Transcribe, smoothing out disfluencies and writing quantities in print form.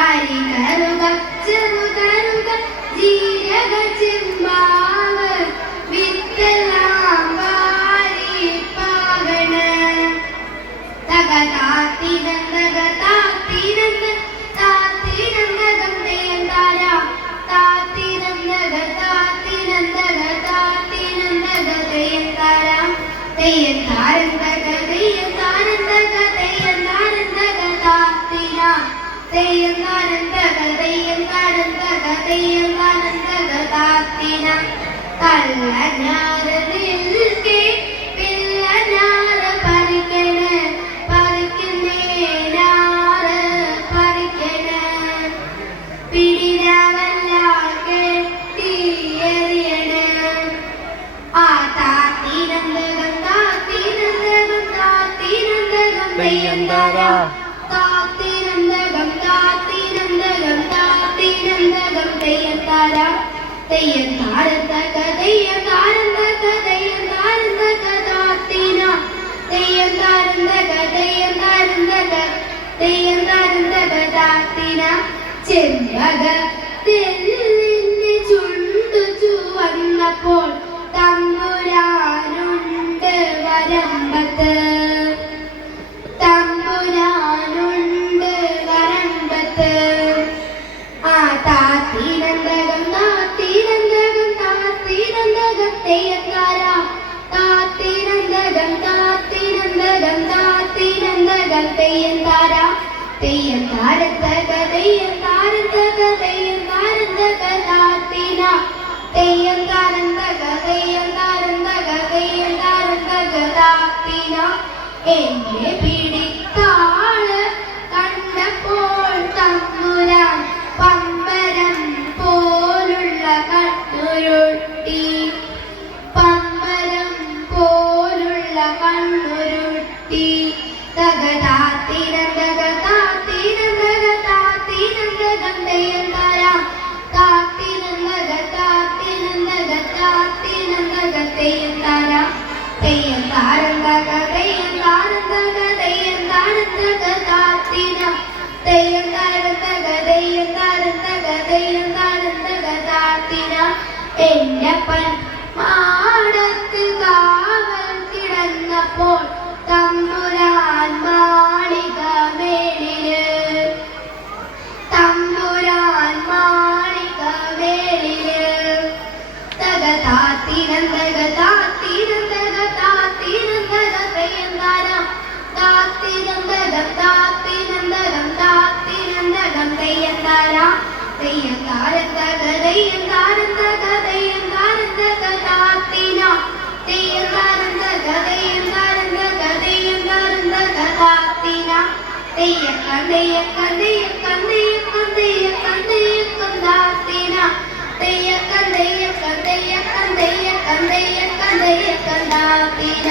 അരി കറുക ചെറുകറുക ജീരക ചെമ്പാവ് വിത്തെല്ലാം വാരി പാകണ തകതാത്തിനന്ദക താത്തിനന്ദ താത്തിനന്ദകം തെയ്യന്താര താത്തിനന്ദക താത്തിനന്ദക താത്തിനന്ദക തെയ്യന്താര തെയ്യന്താരന്ദക തെയ്യന്താരന്ദക തെയ്യന്താരന്ദക താത്തിന തെയ്യന്താരന്ദക തെയ്യന്താരന്ദക തെയ്യന്താരന്ദക താത്തിന കള്ളനാര നിൽക്കേ പിള്ളനാര പറിക്കണ പറിക്കുന്നേ നാറ് പറിക്കണ പിടിരവെല്ലാം കെട്ടി എറിയണ ആ താത്തിനന്ദകം താത്തിനന്ദകം താത്തിനന്ദകം തെയ്യന്താര താത്തിനന്ദകം താത്തിനന്ദകം താത്തിനന്ദകം തെയ്യന്താര തെയ്യന്താരന്ദക തെയ്യന്താരന്ദക തെയ്യന്താരന്ദക താത്തിന തെയ്യന്താരന്ദക തെയ്യന്താരന്ദക തെയ്യന്താരന്ദക താത്തിന ചെമ്പകത്തെല്ലിന്റെ ചുണ്ടു ചുവന്നപ്പോൾ തമ്പുരാനുണ്ട് വരമ്പത്ത് തമ്പുരാനുണ്ട് വരമ്പത്ത് ആ താത്തിനന്ദകം താത്തിനന്ദകം താത്തിനന്ദകം തെയ്യന്താര താത്തിനന്ദകം താത്തിനന്ദകം താത്തിനന്ദകം തെയ്യന്താര തെയ്യന്താരന്ദക തെയ്യന്താരന്ദക തെയ്യന്താരന്ദക താത്തിന തെയ്യന്താരന്ദക തെയ്യന്താരന്ദക തെയ്യന്താരന്ദക താത്തിന എന്നെ പിടിത്താള് കണ്ടപ്പോൾ തമ്പുരാൻ പമ്പരം പോലുള്ള കണ്ണുരുട്ടി പമ്പരം പോലുള്ള കണ്ണുരുട്ടി തകതാത്തിനന്ദക താത്തിനന്ദക താത്തിനന്ദകം തെയ്യന്താര താത്തിനന്ദക താത്തിനന്ദക താത്തിനന്ദക തെയ്യന്താര തെയ്യന്താരന്ദക തെയ്യന്താരന്ദക തെയ്യന്താരന്ദക താത്തിന തെയ്യന്താരന്ദക തെയ്യന്താരന്ദക തെയ്യന്താരന്ദക താത്തിന എന്നപ്പൻ മാടത്ത് കാവൽ കിടന്നപ്പോൾ തമ്പുരാൻ മാളിക മേളില് തമ്പുരാൻ മാളിക മേളില് തകതാത്തിനന്ദക താത്തിനന്ദക താത്തിനന്ദക തെയ്യന്താര താത്തിനന്ദകം താത്തിനന്ദകം താത്തിനന്ദകം തെയ്യന്താര തെയ്യന്താരന്ദക തെയ്യന്താരന്ദക തെയ്യന്താരന്ദക താത്തിന തെയ്യന്താരന്ദക തെയ്യന്താരന്ദക തെയ്യന്താരന്ദക താത്തിന തെയ്യക്കൻ തെയ്യക്കൻ തെയ്യക്കൻ തെയ്യക്കൻ തെയ്യക്കൻ തെയ്യക്കൻ താത്തിന തെയ്യക്കൻ തെയ്യക്കൻ തെയ്യക്കൻ തെയ്യക്കൻ തെയ്യക്കൻ തെയ്യക്കൻ താത്തിന